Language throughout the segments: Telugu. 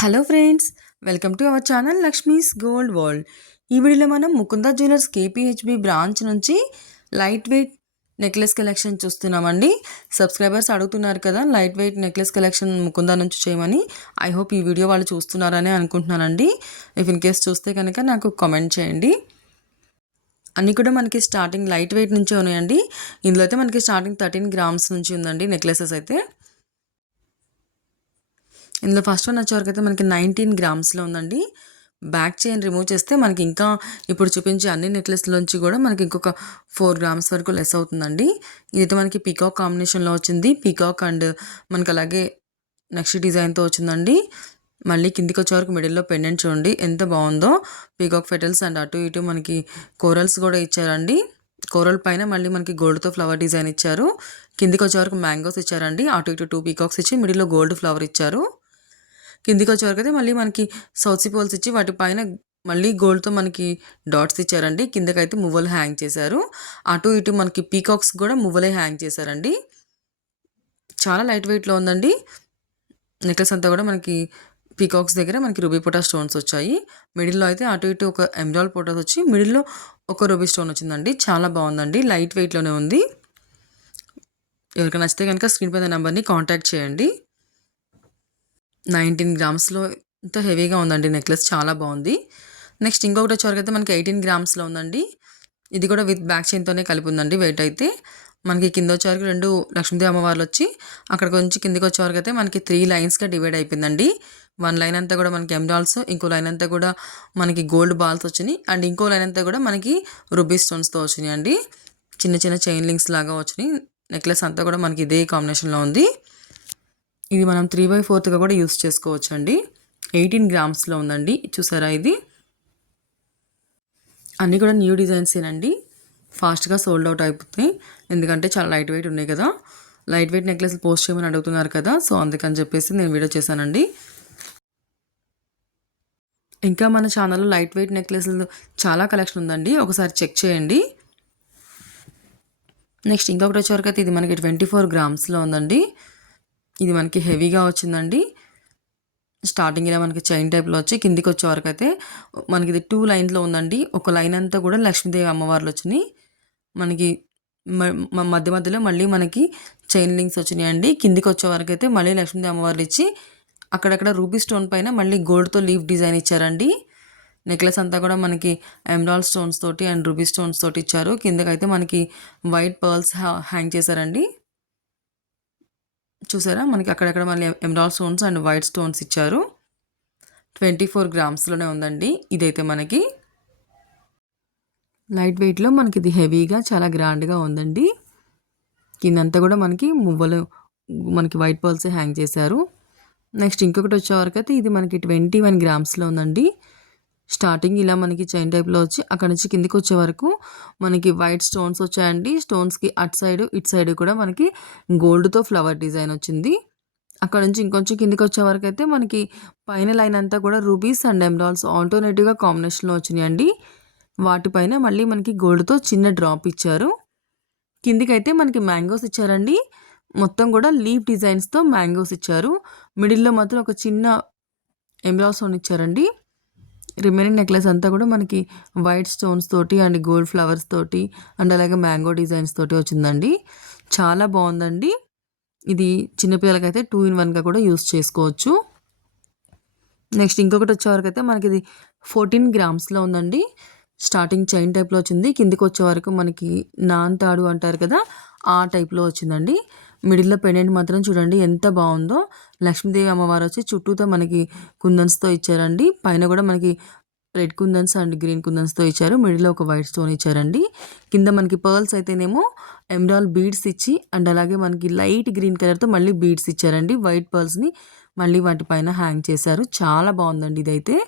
Hello friends, welcome to our channel Lakshmi's gold world. ఈ వీడియోలో మనం ముకుంద జ్యువెలర్స్ కేపీహెచ్బి బ్రాంచ్ నుంచి లైట్ వెయిట్ నెక్లెస్ కలెక్షన్ చూస్తున్నామండి. సబ్స్క్రైబర్స్ అడుగుతున్నారు కదా light weight necklace collection Mukunda నుంచి చేయమని. ఐ హోప్ ఈ వీడియో వాళ్ళు చూస్తున్నారని అనుకుంటున్నానండి. ఇఫ్ ఇన్ కేస్ చూస్తే కనుక నాకు కామెంట్ చేయండి. అన్నీ కూడా మనకి స్టార్టింగ్ లైట్ వెయిట్ నుంచే ఉన్నాయండి. ఇందులో అయితే మనకి స్టార్టింగ్ 13 గ్రామ్స్ నుంచి ఉందండి నెక్లెసెస్ అయితే. ఇందులో ఫస్ట్ వన్ వచ్చేవరకైతే మనకి 19 గ్రామ్స్లో ఉందండి. బ్యాక్ చైన్ రిమూవ్ చేస్తే మనకి ఇంకా ఇప్పుడు చూపించే అన్ని నెక్లెస్లోంచి కూడా మనకి ఇంకొక 4 గ్రామ్స్ వరకు లెస్ అవుతుందండి. ఇదైతే మనకి పీకాక్ కాంబినేషన్లో వచ్చింది. పీకాక్ అండ్ మనకి అలాగే నెక్స్ట్ డిజైన్తో వచ్చిందండి. మళ్ళీ కిందికి వచ్చే వరకు మిడిల్లో పెండెంట్ చూడండి ఎంత బాగుందో. పీకాక్ ఫెటల్స్ అండ్ అటు ఇటు మనకి కోరల్స్ కూడా ఇచ్చారండి. కోరల్ పైన మళ్ళీ మనకి గోల్డ్తో ఫ్లవర్ డిజైన్ ఇచ్చారు. కిందికి వచ్చే వరకు మ్యాంగోస్ ఇచ్చారండి. అటు ఇటు 2 పీకాక్స్ ఇచ్చి మిడిల్లో గోల్డ్ ఫ్లవర్ ఇచ్చారు. కిందికి వచ్చేవరకు అయితే మళ్ళీ మనకి సౌత్ పోల్స్ ఇచ్చి వాటి పైన మళ్ళీ గోల్డ్తో మనకి డాట్స్ ఇచ్చారండి. కిందకైతే మువ్వలు హ్యాంగ్ చేశారు. అటు ఇటు మనకి పీకాక్స్ కూడా మువ్వలే హ్యాంగ్ చేశారండి. చాలా లైట్ వెయిట్లో ఉందండి. నెక్లెస్ అంతా కూడా మనకి పీకాక్స్ దగ్గర మనకి రూబీ పొటా స్టోన్స్ వచ్చాయి. మిడిల్లో అయితే అటు ఇటు ఒక ఎమరాల్డ్ పొటాస్ వచ్చి మిడిల్లో ఒక రూబీ స్టోన్ వచ్చిందండి. చాలా బాగుందండి. లైట్ వెయిట్లోనే ఉంది. ఎవరికైనా నచ్చితే కనుక స్క్రీన్ పైన నెంబర్ని కాంటాక్ట్ చేయండి. 19 గ్రామ్స్లో ఇంత హెవీగా ఉందండి నెక్లెస్, చాలా బాగుంది. నెక్స్ట్ ఇంకొకటి వచ్చేవరకైతే మనకి 18 గ్రామ్స్లో ఉందండి. ఇది కూడా విత్ బ్యాక్ చైన్తోనే కలిపి ఉందండి. వెయిట్ అయితే మనకి కింద వచ్చేవరకు 2 లక్ష్మీదేవి అమ్మవార్లు వచ్చి అక్కడ కొంచెం కిందికి వచ్చేవరకు అయితే మనకి 3 లైన్స్గా డివైడ్ అయిపోయిందండి. 1 లైన్ అంతా కూడా మనకి ఎమరాల్డ్స్, ఇంకో లైన్ అంతా కూడా మనకి గోల్డ్ బాల్స్ వచ్చినాయి అండ్ ఇంకో లైన్ అంతా కూడా మనకి రూబీ స్టోన్స్తో వచ్చినాయి అండి. చిన్న చిన్న చైన్ లింక్స్ లాగా వచ్చినాయి. నెక్లెస్ అంతా కూడా మనకి ఇదే కాంబినేషన్లో ఉంది. ఇది మనం 3/4గా కూడా యూస్ చేసుకోవచ్చు అండి. 18 గ్రామ్స్లో ఉందండి. చూసారా, ఇది అన్నీ కూడా న్యూ డిజైన్సేనండి. ఫాస్ట్గా సోల్డ్ అవుట్ అయిపోతాయి, ఎందుకంటే చాలా లైట్ వెయిట్ ఉన్నాయి కదా. లైట్ వెయిట్ నెక్లెస్ పోస్ట్ చేయమని అడుగుతున్నారు కదా, సో అందుకని చెప్పేసి నేను వీడియో చేశానండి. ఇంకా మన ఛానల్లో లైట్ వెయిట్ నెక్లెస్లు చాలా కలెక్షన్ ఉందండి, ఒకసారి చెక్ చేయండి. నెక్స్ట్ ఇంకొకటి వచ్చేవరకు అయితే ఇది మనకి 24 గ్రామ్స్లో ఉందండి. ఇది మనకి హెవీగా వచ్చిందండి. స్టార్టింగ్ ఇలా మనకి చైన్ టైప్లో వచ్చి కిందికి వచ్చే వరకు అయితే మనకి ఇది 2 లైన్లో ఉందండి. ఒక లైన్ అంతా కూడా లక్ష్మీదేవి అమ్మవార్లు వచ్చినాయి. మనకి మధ్య మధ్యలో మళ్ళీ మనకి చైన్ లింక్స్ వచ్చినాయండి. కిందికి వచ్చే వరకు అయితే మళ్ళీ లక్ష్మీదేవి అమ్మవార్లు ఇచ్చి అక్కడక్కడ రూబీ స్టోన్ పైన మళ్ళీ గోల్డ్తో లీఫ్ డిజైన్ ఇచ్చారండి. నెక్లెస్ అంతా కూడా మనకి ఎమరాల్డ్ స్టోన్స్ తోటి అండ్ రూబీ స్టోన్స్ తోటి ఇచ్చారు. కిందకైతే మనకి వైట్ పర్ల్స్ హ్యాంగ్ చేశారండి. చూసారా, మనకి అక్కడక్కడ మళ్ళీ emerald stones and white stones ఇచ్చారు. 24 గ్రామ్స్లోనే ఉందండి. ఇదైతే మనకి లైట్ వెయిట్లో మనకి ఇది హెవీగా చాలా గ్రాండ్గా ఉందండి. కిందంతా కూడా మనకి మువ్వలు మనకి వైట్ పర్ల్స్ హ్యాంగ్ చేశారు. నెక్స్ట్ ఇంకొకటి వచ్చేవరకు అయితే ఇది మనకి 21 గ్రామ్స్లో ఉందండి. స్టార్టింగ్ ఇలా మనకి చైన్ టైప్లో వచ్చి అక్కడ నుంచి కిందికి వచ్చే వరకు మనకి వైట్ స్టోన్స్ వచ్చాయండి. స్టోన్స్కి అటు సైడ్ ఇటు సైడ్ కూడా మనకి గోల్డ్తో ఫ్లవర్ డిజైన్ వచ్చింది. అక్కడ నుంచి ఇంకొంచెం కిందికి వచ్చే వరకు అయితే మనకి పైన లైన్ అంతా కూడా రూబీస్ అండ్ ఎమరాల్డ్స్ ఆల్టర్నేటివ్గా కాంబినేషన్లో వచ్చినాయండి. వాటిపైన మళ్ళీ మనకి గోల్డ్తో చిన్న డ్రాప్ ఇచ్చారు. కిందికైతే మనకి మ్యాంగోస్ ఇచ్చారండి. మొత్తం కూడా లీఫ్ డిజైన్స్తో మ్యాంగోస్ ఇచ్చారు. మిడిల్లో మాత్రం ఒక చిన్న ఎమరాల్డ్ స్టోన్ ఇచ్చారండి. రిమైనింగ్ నెక్లెస్ అంతా కూడా మనకి వైట్ స్టోన్స్ తోటి అండ్ గోల్డ్ ఫ్లవర్స్ తోటి అండ్ అలాగే మ్యాంగో డిజైన్స్ తోటి వచ్చిందండి. చాలా బాగుందండి. ఇది చిన్నపిల్లలకైతే 2 in 1గా కూడా యూస్ చేసుకోవచ్చు. నెక్స్ట్ ఇంకొకటి వచ్చేవరకు అయితే మనకి ఇది 14 గ్రామ్స్లో ఉందండి. స్టార్టింగ్ చైన్ టైప్లో వచ్చింది. కిందికి వచ్చే వరకు మనకి నాన్ తాడు అంటారు కదా, ఆ టైప్లో వచ్చిందండి. మిడిల్లో పెండెంట్ మాత్రం చూడండి ఎంత బాగుందో. లక్ష్మీదేవి అమ్మవారు వచ్చి చుట్టూతో మనకి కుందన్స్తో ఇచ్చారండి. పైన కూడా మనకి రెడ్ కుందన్స్ అండ్ గ్రీన్ కుందన్స్తో ఇచ్చారు. మిడిల్లో ఒక వైట్ స్టోన్ ఇచ్చారండి. కింద మనకి పర్ల్స్ అయితేనేమో ఎమరాల్డ్ బీడ్స్ ఇచ్చి అండ్ అలాగే మనకి లైట్ గ్రీన్ కలర్తో మళ్ళీ బీడ్స్ ఇచ్చారండి. వైట్ పర్ల్స్ని మళ్ళీ వాటిపైన హ్యాంగ్ చేశారు. చాలా బాగుందండి ఇదైతే.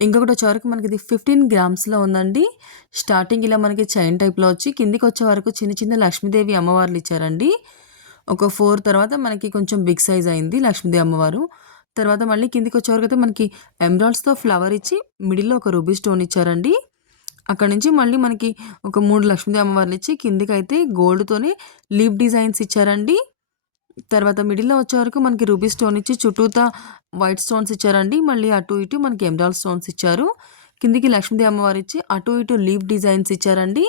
ఇంకొకటి వచ్చేవరకు మనకి ఇది 15 గ్రామ్స్లో ఉందండి. స్టార్టింగ్ ఇలా మనకి చైన్ టైప్లో వచ్చి కిందికి వచ్చే వరకు చిన్న చిన్న లక్ష్మీదేవి అమ్మవార్లు ఇచ్చారండి. ఒక 4 తర్వాత మనకి కొంచెం బిగ్ సైజ్ అయింది లక్ష్మీదేవి అమ్మవారు. తర్వాత మళ్ళీ కిందికి వచ్చేవరకు అయితే మనకి ఎమరాల్డ్స్తో ఫ్లవర్ ఇచ్చి మిడిల్లో ఒక రూబీ స్టోన్ ఇచ్చారండి. అక్కడ నుంచి మళ్ళీ మనకి ఒక 3 లక్ష్మీదేవి అమ్మవార్లు ఇచ్చి కిందికి అయితే గోల్డ్తోనే లీఫ్ డిజైన్స్ ఇచ్చారండి. తర్వాత మిడిల్‌లో వచ్చేవరకు మనకి రూబీ స్టోన్ ఇచ్చి చుట్టూతా వైట్ స్టోన్స్ ఇచ్చారండి. మళ్ళీ అటు ఇటు మనకి ఎమరాల్డ్ స్టోన్స్ ఇచ్చారు. కిందికి లక్ష్మీదేవి అమ్మవారు ఇచ్చి అటు ఇటు లీఫ్ డిజైన్స్ ఇచ్చారండి.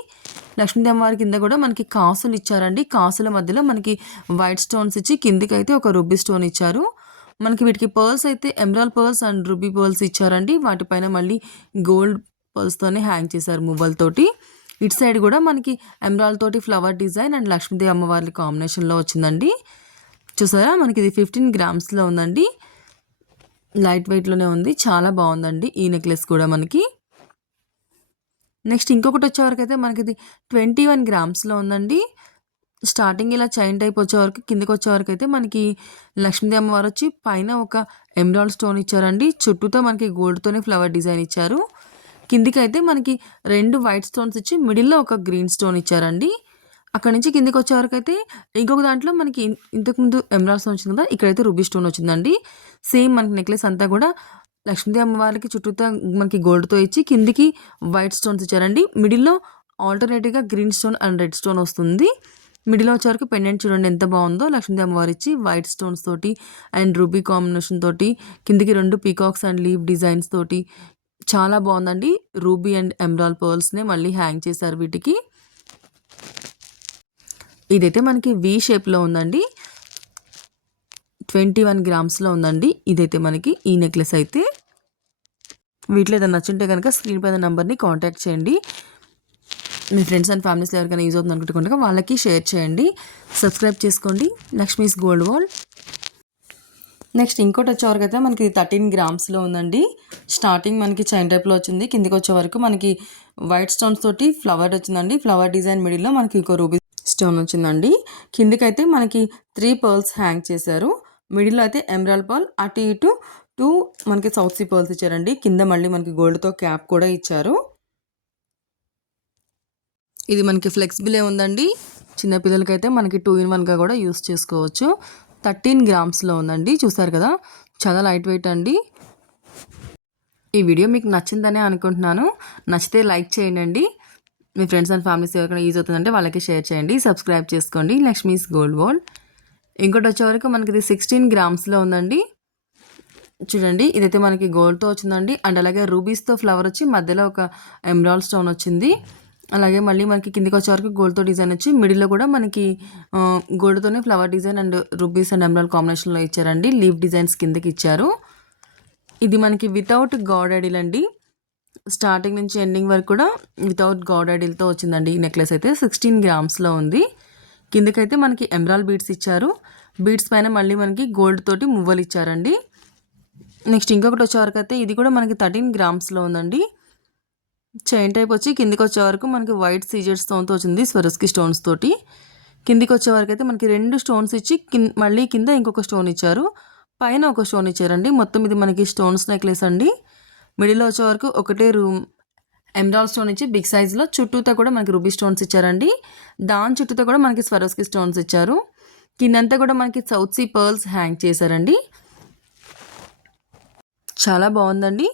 లక్ష్మీదేవి అమ్మవారి కింద కూడా మనకి కాసులు ఇచ్చారండి. కాసుల మధ్యలో మనకి వైట్ స్టోన్స్ ఇచ్చి కిందికైతే ఒక రూబీ స్టోన్ ఇచ్చారు. మనకి వీటికి పర్ల్స్ అయితే emerald pearls and ruby pearls ఇచ్చారండి. వాటిపైన మళ్ళీ గోల్డ్ పర్ల్స్‌తోనే హ్యాంగ్ చేశారు మువ్వలతోటి. ఇటు సైడ్ కూడా మనకి ఎమరాల్డ్ తోటి ఫ్లవర్ డిజైన్ అండ్ లక్ష్మీదేవి అమ్మవారి కాంబినేషన్‌లో వచ్చిందండి. చూసారా మనకి ఇది 15 గ్రామ్స్‌లో ఉందండి. లైట్ వెయిట్‌లోనే ఉంది. చాలా బాగుందండి ఈ నెక్లెస్ కూడా మనకి. నెక్స్ట్ ఇంకొకటి వచ్చేవరకైతే మనకిది 21 గ్రామ్స్‌లో ఉందండి. స్టార్టింగ్ ఇలా చైన్ టైప్ వచ్చేవరకు కిందకొచ్చేవరకైతే మనకి లక్ష్మీదేవి అమ్మవారు వచ్చి పైన ఒక ఎమరాల్డ్ స్టోన్ ఇచ్చారండి. చుట్టూతో మనకి గోల్డ్‌తోనే ఫ్లవర్ డిజైన్ ఇచ్చారు. కిందికైతే మనకి 2 వైట్ స్టోన్స్ ఇచ్చి మిడిల్‌లో ఒక గ్రీన్ స్టోన్ ఇచ్చారండి. అక్కడి నుంచి కిందకొచ్చేవరకైతే ఇంకొక దాంట్లో మనకి ఇంతకుముందు ఎమరాల్డ్ స్టోన్ వచ్చింది కదా! ఇక్కడైతే రూబీ స్టోన్ వచ్చిందండి. సేమ్ మనకి నెక్లెస్ అంతా కూడా లక్ష్మీదేవి అమ్మవారికి చుట్టూతా మనకి గోల్డ్‌తో ఇచ్చి కిందికి వైట్ స్టోన్స్ ఇచ్చారండి. మిడిల్‌లో ఆల్టర్‌నేటివ్‌గా green stone and red stone వస్తుంది. మిడిల్‌లో వచ్చేవరకు పెండెంట్ చూడండి ఎంత బాగుందో. లక్ష్మీదేవి అమ్మవారు ఇచ్చి వైట్ స్టోన్స్ తోటి అండ్ రూబీ కాంబినేషన్ తోటి కిందికి 2 పీకాక్స్ అండ్ లీఫ్ డిజైన్స్ తోటి చాలా బాగుందండి. రూబీ అండ్ ఎమరాల్డ్ పర్ల్స్‌నే మళ్ళీ హ్యాంగ్ చేశారు వీటికి. ఇదైతే మనకి వి షేప్‌లో ఉందండి. 21 గ్రామ్స్‌లో ఉందండి. ఇదైతే మనకి ఈ నెక్లెస్ అయితే. వీటిలో ఏదైనా నచ్చుంటే గనక స్క్రీన్ పైన నంబర్‌ని కాంటాక్ట్ చేయండి. మీ ఫ్రెండ్స్ అండ్ ఫ్యామిలీస్‌లో ఎవరికైనా యూజ్ అవుతుంది అనుకుంటే కనుక వాళ్ళకి షేర్ చేయండి. సబ్స్క్రైబ్ చేసుకోండి. Lakshmi's gold wall. నెక్స్ట్ ఇంకోటి వచ్చేవరకైతే మనకి 13 గ్రామ్స్‌లో ఉందండి. స్టార్టింగ్ మనకి చైన్ టైప్‌లో వచ్చింది. కిందకి వచ్చే వరకు మనకి వైట్ స్టోన్స్ తోటి ఫ్లవర్ వచ్చిందండి. ఫ్లవర్ డిజైన్ మిడిల్‌లో మనకి ఇంకో రూబీ స్టోన్ వచ్చిందండి. కిందకైతే మనకి 3 పర్ల్స్ హ్యాంగ్ చేశారు. మిడిల్‌లో అయితే ఎమరాల్డ్ పర్ల్, అటు ఇటు 2 మనకి సౌత్ సీ పర్ల్స్ ఇచ్చారండి. కింద మళ్ళీ మనకి గోల్డ్‌తో క్యాప్ కూడా ఇచ్చారు. ఇది మనకి ఫ్లెక్సిబులే ఉందండి. చిన్న పిల్లలకైతే మనకి 2 ఇన్ 1గా కూడా యూస్ చేసుకోవచ్చు. 13 గ్రామ్స్‌లో ఉందండి. చూసారు కదా! చాలా లైట్ వెయిట్ అండి. ఈ వీడియో మీకు నచ్చిందనే అనుకుంటున్నాను. నచ్చితే లైక్ చేయండి. మీ ఫ్రెండ్స్ అండ్ ఫ్యామిలీస్ ఎవరికైనా యూజ్ అవుతుందంటే వాళ్ళకి షేర్ చేయండి. సబ్స్క్రైబ్ చేసుకోండి. Lakshmi's gold wall. ఇంకోటి వచ్చేవరకు మనకి ఇది 16 గ్రామ్స్‌లో ఉందండి. చూడండి ఇదైతే మనకి గోల్డ్‌తో వచ్చిందండి. అండ్ అలాగే రూబీస్‌తో ఫ్లవర్ వచ్చి మధ్యలో ఒక ఎమరాల్డ్ స్టోన్ వచ్చింది. అలాగే మళ్ళీ మనకి కిందకి వచ్చేవరకు గోల్డ్‌తో డిజైన్ వచ్చి మిడిల్‌లో కూడా మనకి గోల్డ్‌తోనే flower design and rubies and emerald కాంబినేషన్‌లో ఇచ్చారండి. లీఫ్ డిజైన్స్ కిందకి ఇచ్చారు. ఇది మనకి వితౌట్ గాడ్ ఐడిల్ అండి. స్టార్టింగ్ నుంచి ఎండింగ్ వరకు కూడా వితౌట్ గాడ్ ఐడిల్‌తో వచ్చిందండి. ఈ నెక్లెస్ అయితే 16 గ్రామ్స్‌లో ఉంది. కిందకైతే మనకి ఎమరాల్డ్ బీడ్స్ ఇచ్చారు. బీడ్స్ పైన మళ్ళీ మనకి గోల్డ్ తోటి మువ్వలు ఇచ్చారండి. నెక్స్ట్ ఇంకొకటి వచ్చేవరకు అయితే ఇది కూడా మనకి 13 గ్రామ్స్‌లో ఉందండి. చైన్ టైప్ వచ్చి కిందికి వచ్చేవరకు మనకి వైట్ సీజెడ్ స్టోన్‌తో వచ్చింది. స్వరస్కి స్టోన్స్ తోటి. కిందికి వచ్చేవరకు అయితే మనకి 2 స్టోన్స్ ఇచ్చి మళ్ళీ కింద ఇంకొక స్టోన్ ఇచ్చారు. పైన ఒక స్టోన్ ఇచ్చారండి. మొత్తం ఇది మనకి స్టోన్స్ నెక్లెస్ అండి. మిడిల్‌లో వచ్చేవరకు ఒకటే ఎమరాల్డ్ స్టోన్ ఇచ్చి బిగ్ సైజ్‌లో చుట్టూతా కూడా మనకి రూబీ స్టోన్స్ ఇచ్చారండి. దాని చుట్టూతా కూడా మనకి స్వరోస్కి స్టోన్స్ ఇచ్చారు. కిందంతా కూడా మనకి సౌత్ సీ పర్ల్స్ హ్యాంగ్ చేశారండి. చాలా బాగుందండి.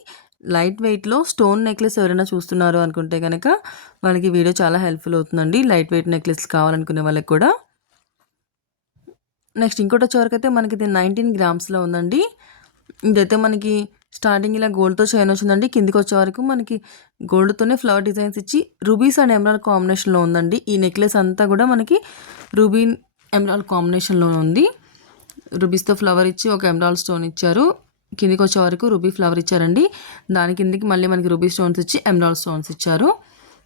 లైట్ వెయిట్‌లో స్టోన్ నెక్లెస్ ఎవరైనా చూస్తున్నారు అనుకుంటే గనక వాళ్ళకి వీడియో చాలా హెల్ప్‌ఫుల్ అవుతుందండి. లైట్ వెయిట్ నెక్లెస్ కావాలనుకునే వాళ్ళకి కూడా. నెక్స్ట్ ఇంకోటి వచ్చేవరకైతే మనకి ఇది 19 గ్రామ్స్‌లో ఉందండి. ఇదైతే మనకి స్టార్టింగ్ ఇలా గోల్డ్‌తో చైన్ వచ్చిందండి. కిందికి వచ్చేవరకు మనకి గోల్డ్‌తోనే ఫ్లవర్ డిజైన్స్ ఇచ్చి రూబీస్ అండ్ ఎమరాల్డ్ కాంబినేషన్‌లో ఉందండి. ఈ నెక్లెస్ అంతా కూడా మనకి రూబీ ఎమరాల్డ్ కాంబినేషన్‌లో ఉంది. రూబీస్‌తో ఫ్లవర్ ఇచ్చి ఒక ఎమరాల్డ్ స్టోన్ ఇచ్చారు. కిందికి వచ్చే వరకు రూబీ ఫ్లవర్ ఇచ్చారండి. దాని కిందికి మళ్ళీ మనకి రూబీ స్టోన్స్ ఇచ్చి ఎమరాల్డ్ స్టోన్స్ ఇచ్చారు.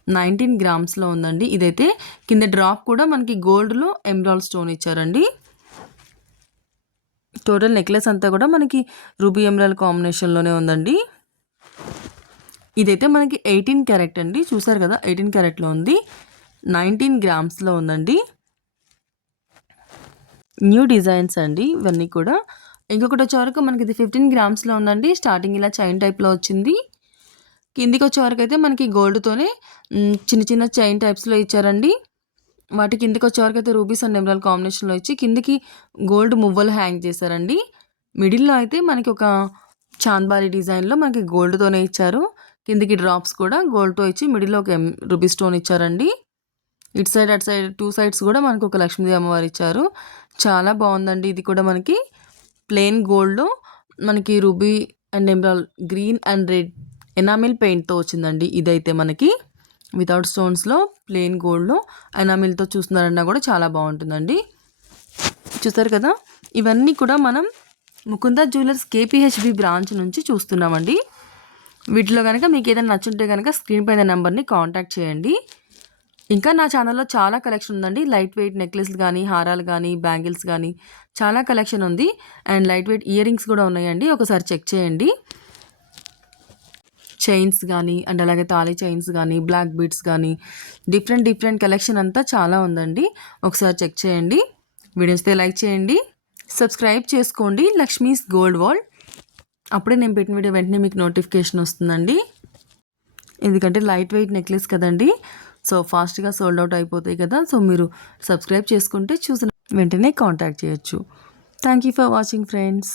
19 గ్రామ్స్‌లో ఉందండి. ఇదైతే కింద డ్రాప్ కూడా మనకి గోల్డ్‌లో ఎమరాల్డ్ స్టోన్ ఇచ్చారండి. టోటల్ నెక్లెస్ అంతా కూడా మనకి రూబీ ఎమరాల్డ్ కాంబినేషన్‌లోనే ఉందండి. ఇదైతే మనకి 18 క్యారెట్ అండి. చూసారు కదా 18 క్యారెట్‌లో ఉంది. 19 గ్రామ్స్‌లో ఉందండి. న్యూ డిజైన్స్ అండి ఇవన్నీ కూడా. ఇంకొకటి వచ్చేవరకు మనకి ఇది 15 గ్రామ్స్‌లో ఉందండి. స్టార్టింగ్ ఇలా చైన్ టైప్‌లో వచ్చింది. కిందికి వచ్చేవరకు అయితే మనకి గోల్డ్‌తోనే చిన్న చిన్న చైన్ టైప్స్‌లో ఇచ్చారండి. వాటి కిందకి వచ్చేవరకు అయితే రూబీస్ అండ్ ఎమరాల్డ్ కాంబినేషన్‌లో ఇచ్చి కిందికి గోల్డ్ మువ్వలు హ్యాంగ్ చేశారండి. మిడిల్‌లో అయితే మనకి ఒక చాంద్బారి డిజైన్‌లో మనకి గోల్డ్‌తోనే ఇచ్చారు. కిందికి డ్రాప్స్ కూడా గోల్డ్‌తో ఇచ్చి మిడిల్‌లో ఒక రూబీ స్టోన్ ఇచ్చారండి. ఇటు సైడ్ అటు సైడ్ 2 సైడ్స్ కూడా మనకు ఒక లక్ష్మీదేవి అమ్మవారు ఇచ్చారు. చాలా బాగుందండి. ఇది కూడా మనకి ప్లెయిన్ గోల్డ్‌లో మనకి ruby and emerald green and red enamel పెయింట్‌తో వచ్చిందండి. ఇదైతే మనకి వితౌట్ స్టోన్స్‌లో ప్లెయిన్ గోల్డ్‌లో ఎనామిల్‌తో చూస్తున్నారన్నా కూడా చాలా బాగుంటుందండి. చూసారు కదా, ఇవన్నీ కూడా మనం ముకుంద జ్యువెలర్స్ కేపీహెచ్బి బ్రాంచ్ నుంచి చూస్తున్నామండి. వీటిలో కనుక మీకు ఏదైనా నచ్చుంటే కనుక స్క్రీన్ పైన నెంబర్ని కాంటాక్ట్ చేయండి. ఇంకా నా ఛానల్లో చాలా కలెక్షన్ ఉందండి. లైట్ వెయిట్ నెక్లెస్లు కానీ, హారాలు కానీ, బ్యాంగిల్స్ కానీ చాలా కలెక్షన్ ఉంది. And light weight ear rings కూడా ఉన్నాయండి. ఒకసారి చెక్ చేయండి. చైన్స్ కానీ అండ్ అలాగే తాళి చైన్స్ కానీ, బ్లాక్ బీడ్స్ కానీ డిఫరెంట్ కలెక్షన్ అంతా చాలా ఉందండి. ఒకసారి చెక్ చేయండి. వీడియోస్తే లైక్ చేయండి, సబ్స్క్రైబ్ చేసుకోండి లక్ష్మీస్ గోల్డ్ వరల్డ్. అప్పుడే నేను పెట్టిన వీడియో వెంటనే మీకు నోటిఫికేషన్ వస్తుందండి. ఎందుకంటే లైట్ వెయిట్ నెక్లెస్ కదండి, సో ఫాస్ట్గా సోల్డ్ అవుట్ అయిపోతాయి కదా. సో మీరు సబ్స్క్రైబ్ చేసుకుంటే చూసిన వెంటనే కాంటాక్ట్ చేయొచ్చు. Thank you for watching friends.